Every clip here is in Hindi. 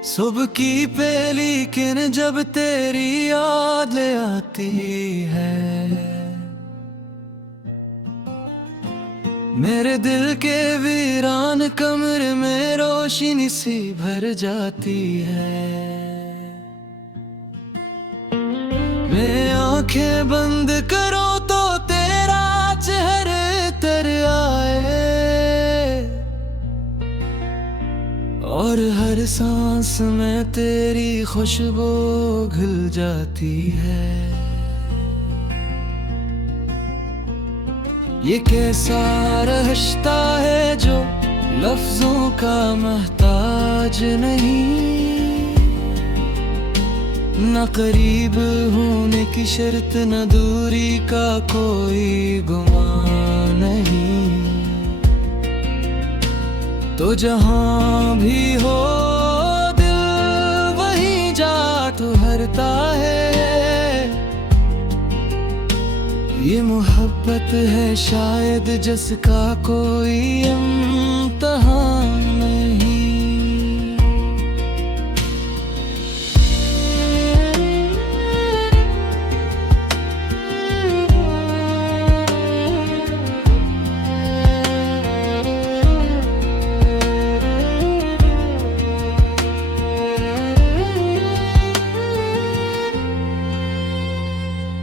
सुबह की पहली किरण जब तेरी याद ले आती है, मेरे दिल के वीरान कमरे में रोशनी सी भर जाती है। मैं आंखें बंद करूं तो तेरा चेहरे तर आए, और हर सांस में तेरी खुशबू घुल जाती है। ये कैसा रिश्ता है जो लफ्जों का मोहताज नहीं, न करीब होने की शर्त न दूरी का कोई गुमान नहीं। तो जहां भी हो दिल वहीं जा ठहरता है। ये मोहब्बत है शायद जिसका कोई इम्तिहान नहीं।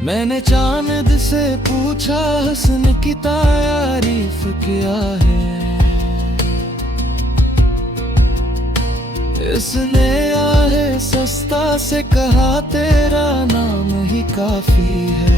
मैंने चांद से पूछा हुस्न की तारीफ क्या है, इसने आहे सस्ता से कहा तेरा नाम ही काफी है।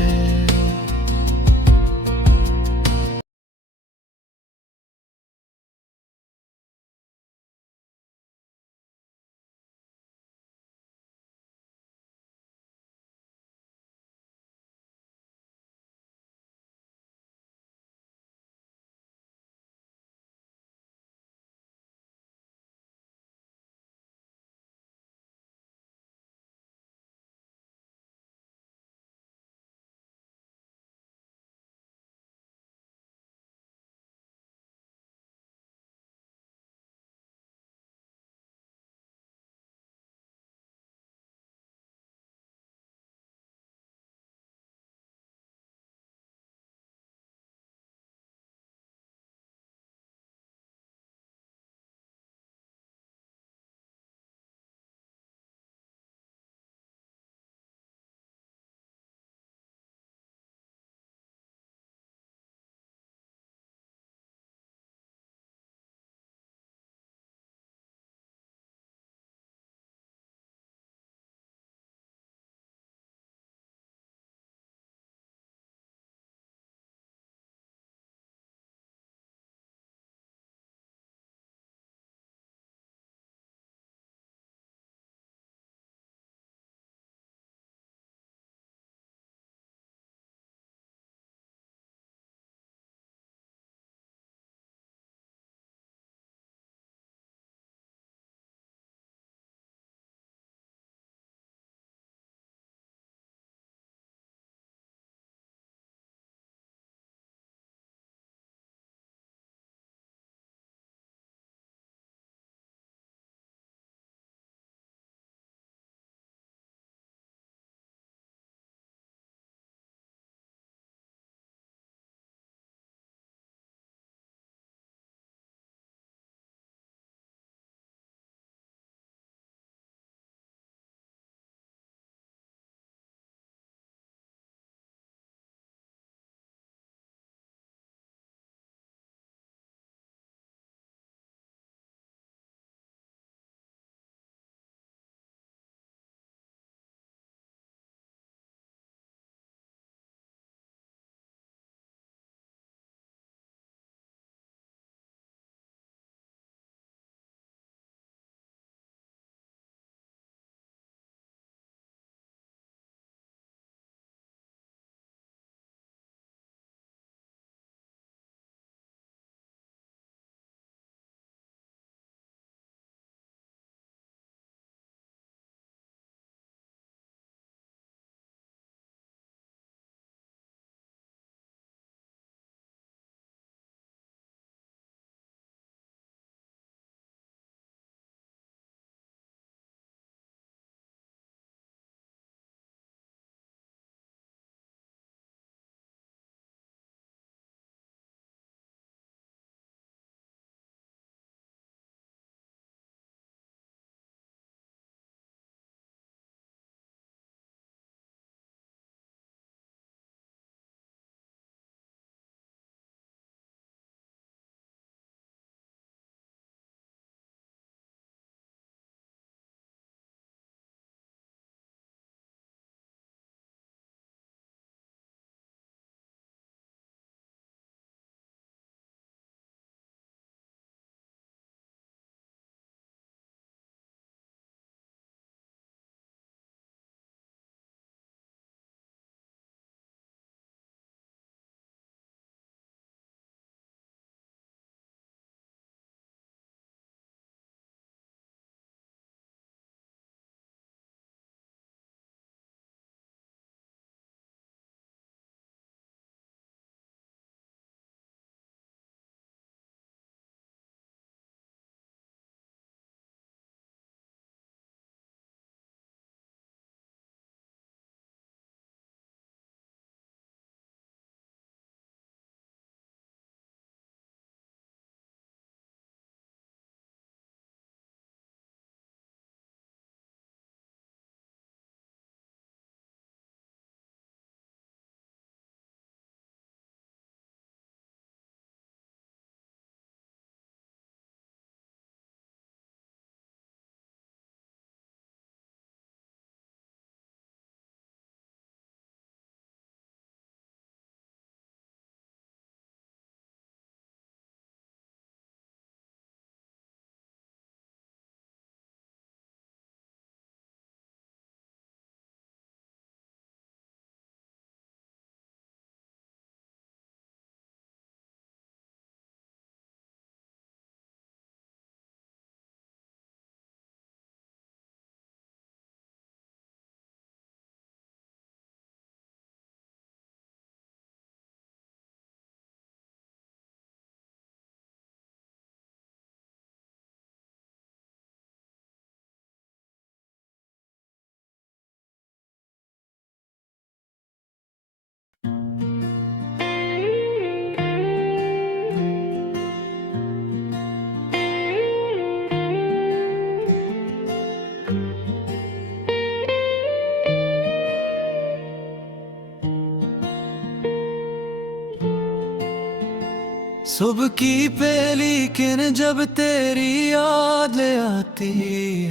सुबह की पहली किरण जब तेरी याद ले आती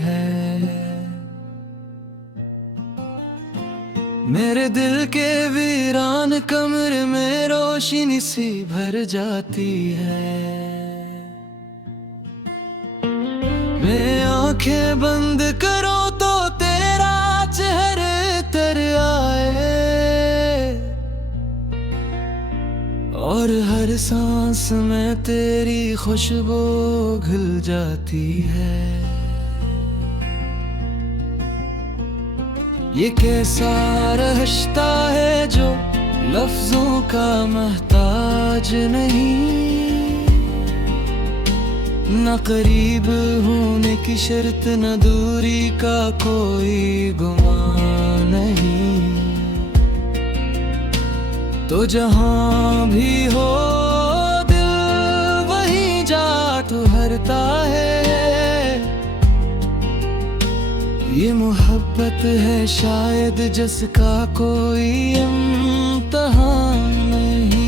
है, मेरे दिल के वीरान कमरे में रोशनी सी भर जाती है। मैं आंखें बंद करो तो तेरा चेहरा तर आए, और हर सांस में तेरी खुशबू घुल जाती है। ये कैसा रिश्ता है जो लफ्जों का मोहताज नहीं, न करीब होने की शर्त न दूरी का कोई गुमान नहीं। तो जहां भी हो दिल वहीं जा ठहरता है। ये मोहब्बत है शायद जिसका कोई इम्तिहान नहीं।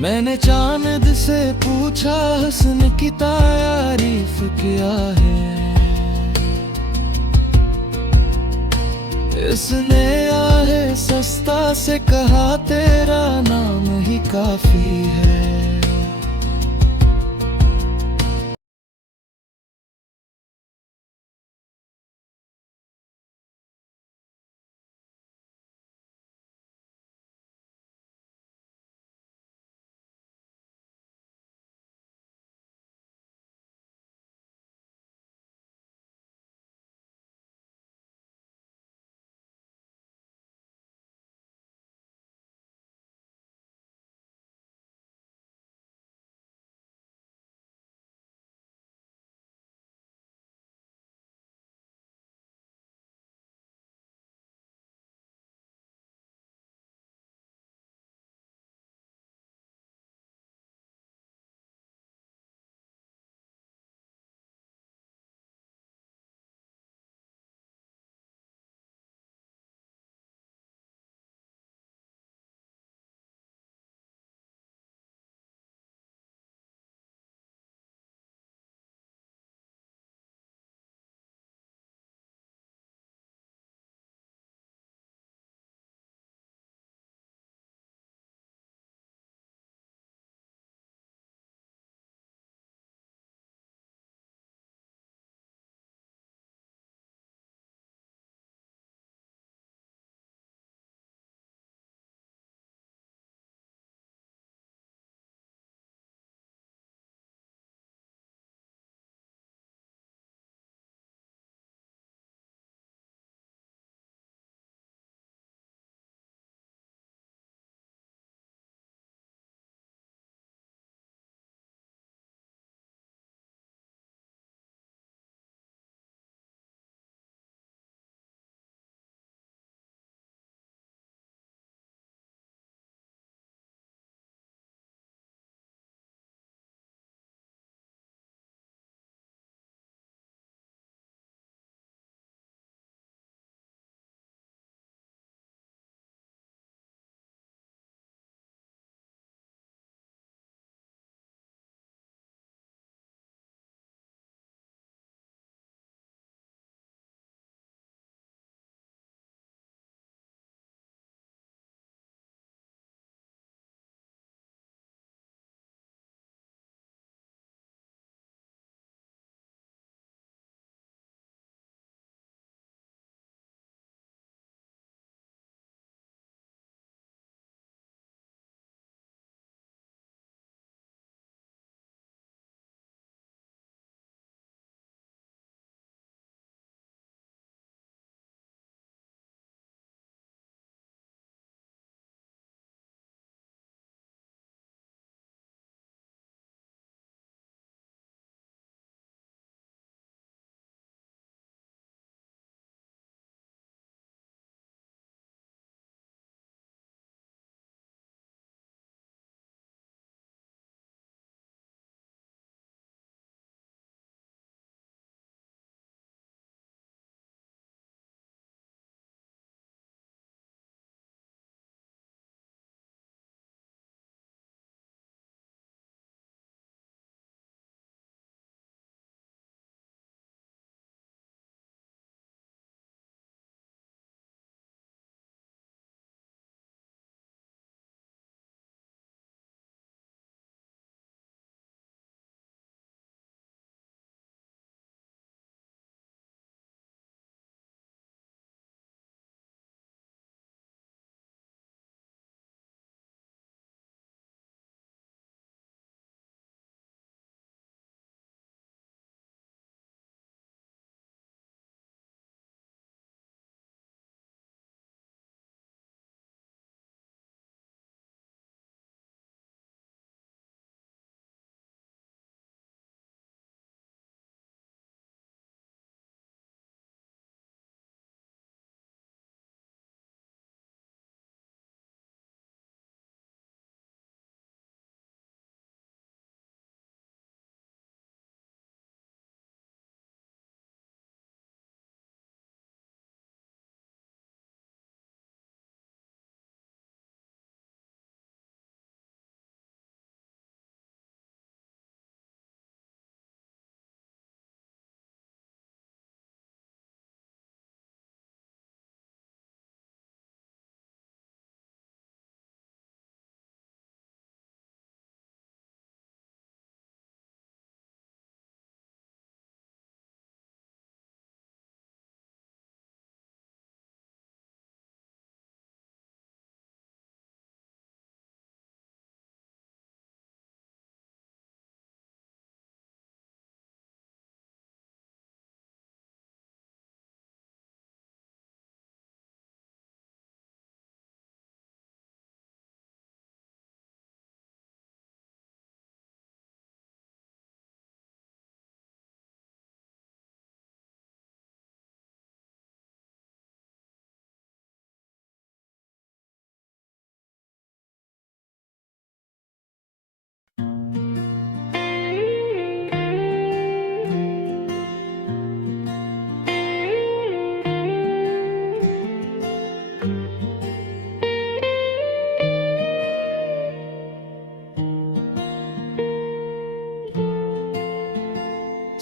मैंने चांद से पूछा हुस्न की तारीफ क्या है, इसने आहे सस्ता से कहा तेरा नाम ही काफी है।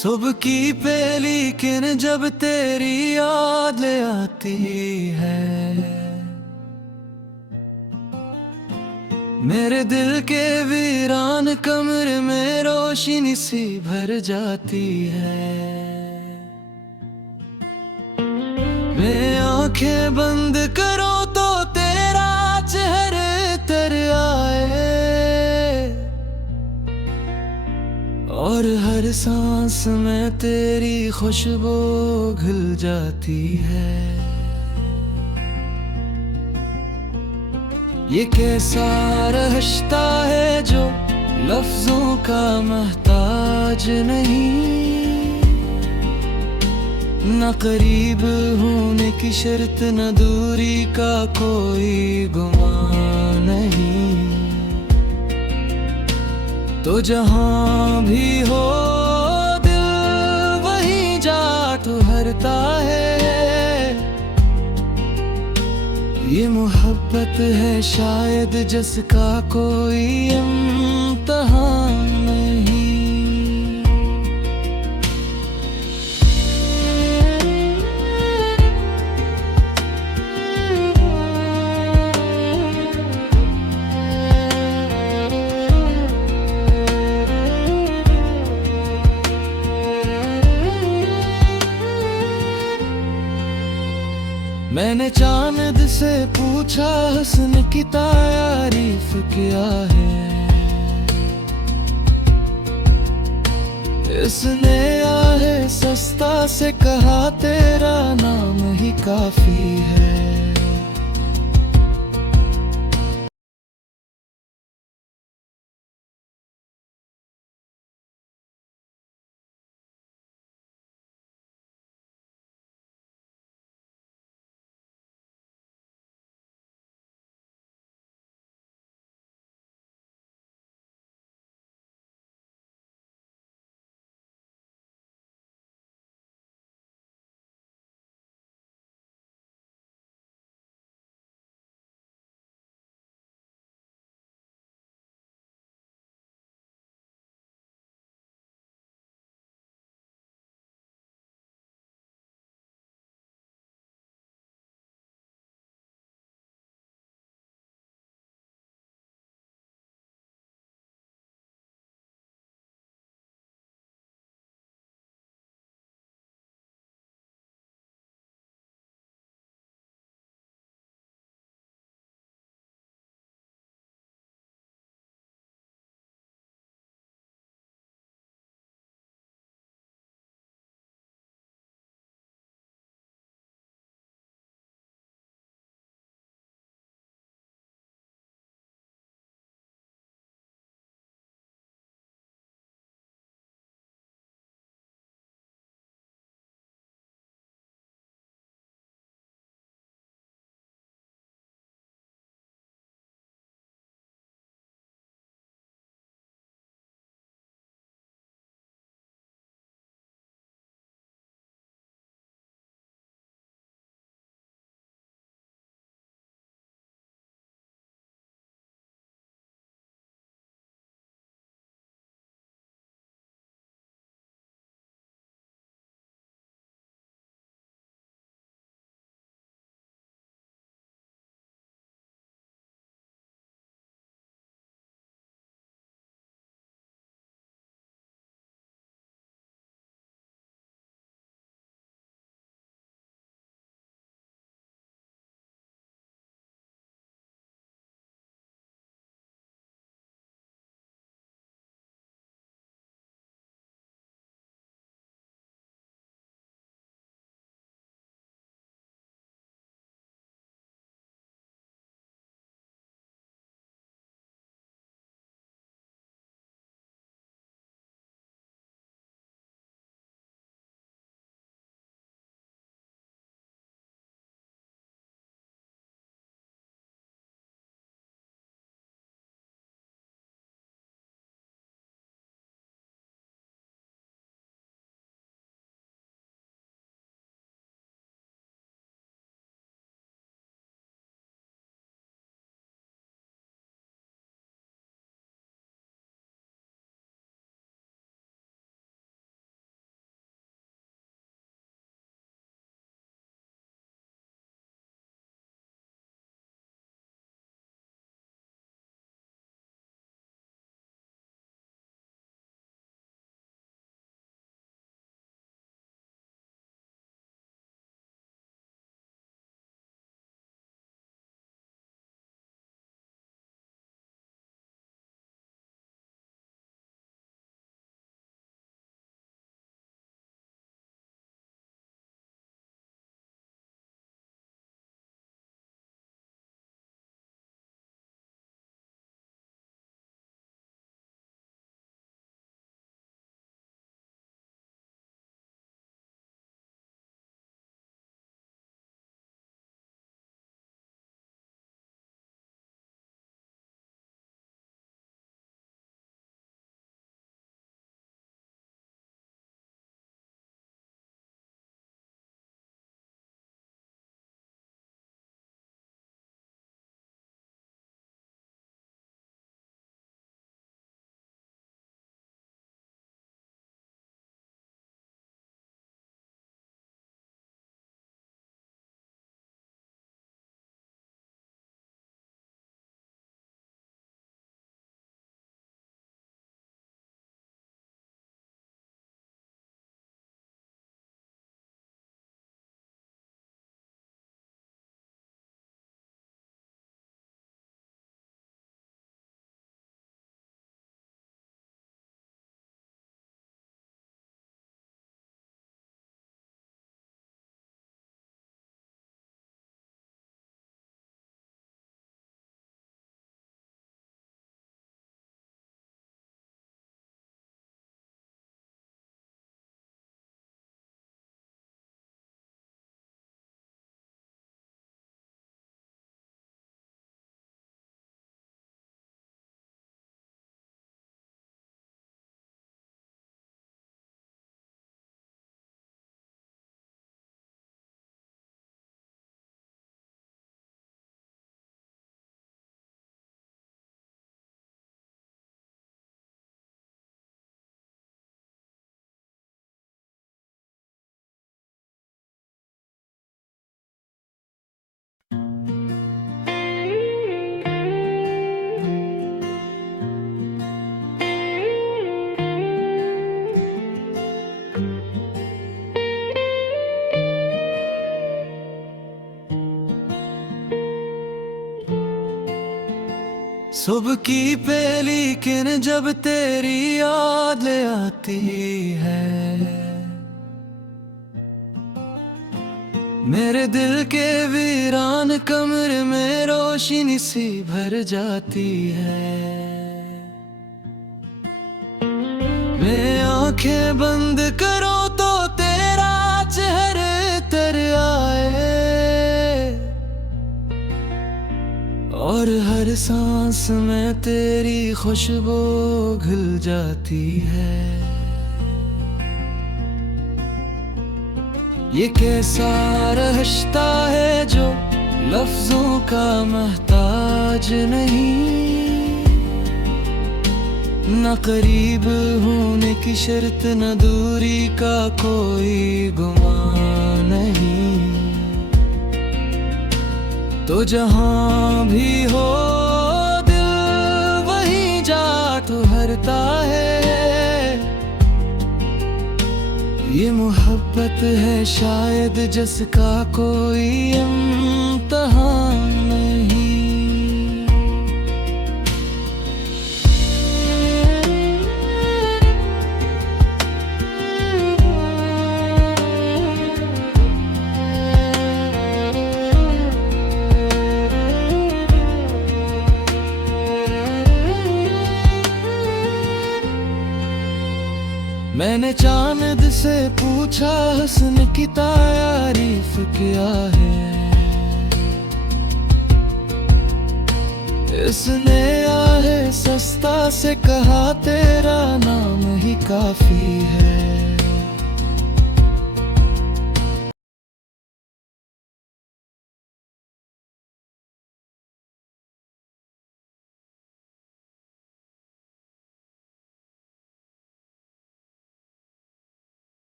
सुबह की पहली किरण जब तेरी याद ले आती है, मेरे दिल के वीरान कमरे में रोशनी सी भर जाती है। मैं आंखें बंद करो तो तेरा चेहरे तर आए, और हर सांस में तेरी खुशबू घुल जाती है। ये कैसा रिश्ता है जो लफ्जों का मोहताज नहीं, न करीब होने की शर्त न दूरी का कोई गुमान नहीं। तो जहां भी हो दिल वहीं जा ठहरता है। ये मोहब्बत है शायद जिसका कोई इम्तिहान नहीं। मैंने चांद से पूछा हुस्न की तारीफ क्या है, इसने आहे सस्ता से कहा तेरा नाम ही काफी है। सुबह की पहली किरण जब तेरी याद आती है, मेरे दिल के वीरान कमरे में रोशनी सी भर जाती है। मैं आंखें बंद करो तो तेरा चेहरा तर आए, और हर सांस में तेरी खुशबू घुल जाती है। ये कैसा रिश्ता है जो लफ्जों का मोहताज नहीं, न करीब होने की शर्त न दूरी का कोई गुमान नहीं। तो जहां भी हो दिल वहीं जा तो हरता है। ये मोहब्बत है शायद जिसका कोई इम्तिहान नहीं। मैंने चांद से पूछा हुस्न की तारीफ क्या है, इसने आहे सस्ता से कहा तेरा नाम ही काफी है।